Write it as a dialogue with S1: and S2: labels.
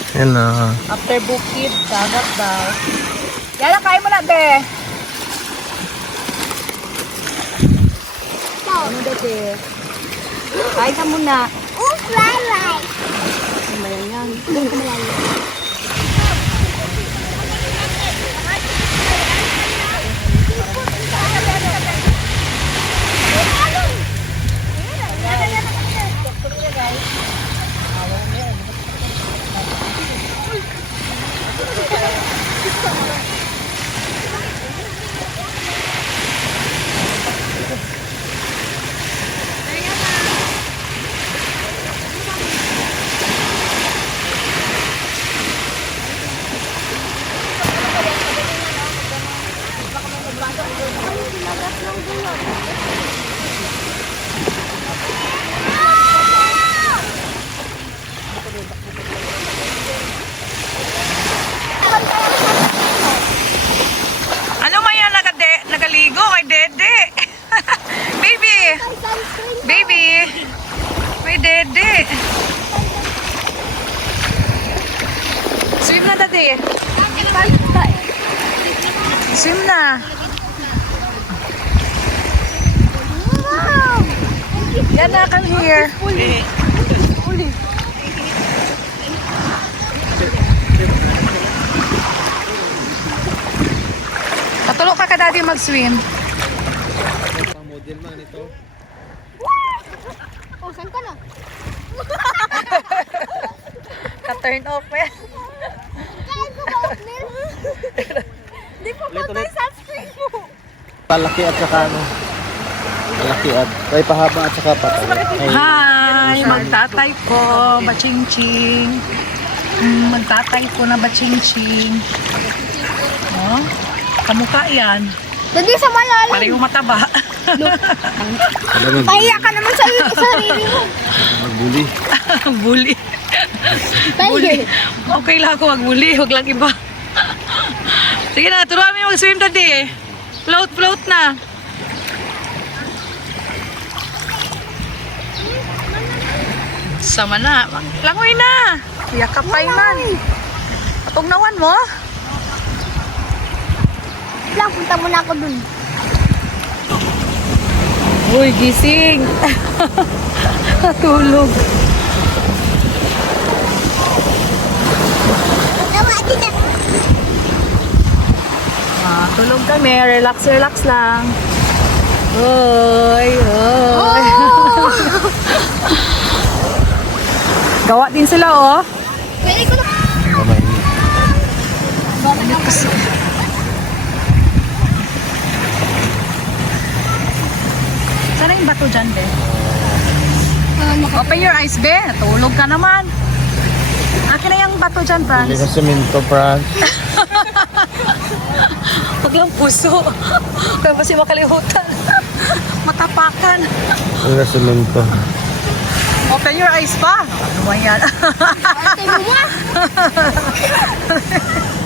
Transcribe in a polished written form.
S1: Hello.
S2: After bukid, dagat daw. Yala, kain mo na, be. Ano na, be? Kain ka muna. Mayan yan. Doon ka malayo. Ano maya nagaligo kay Dede? Baby! Baby! May Dede! Swim na, Dede! Swim na! Yan na, come here! Patulog ka Daddy mag-swim.
S1: Model man ito.
S3: Oh, saan ka na?
S2: Ka-turn off eh.
S3: Kain ko ba, Oatmeal? Di pa ba tayo sunscreen mo?
S1: Palaki at saka ano. Palaki at ay pahaba at saka patay.
S2: Hi! Magtatay po, baching-ching. Magtatay po na baching-ching. Oh, kamukha yan.
S3: Dali sa malalim.
S2: Parehong mataba.
S3: Pahiya ka naman sa sarili mo.
S1: Magbuli.
S2: Bully. Bully. Okay lang ako magbuli, huwag lang iba. Sige na, turuan mo mag-swim Daddy. Float, float na. Sama na. Langoy na. Yakapay man. Patugnawan mo.
S3: Lang, punta muna ako dun.
S2: Uy, gising. Natulog. Tulog kami. Relax, relax lang. Uy, uy. Gawa din sila, oh.
S3: Pwede ko na.
S1: Kamay.
S2: Sana yung bato dyan, be? Open your eyes, be. Natulog ka naman. Akin na yung bato dyan,
S1: Hindi
S2: Franz.
S1: ka semento, Franz.
S2: Huwag lang puso. Kaya kasi makalimutan. Matapakan.
S1: Hindi ka semento.
S2: Open your eyes pa. Ano ba yan?
S3: Ate mo ba?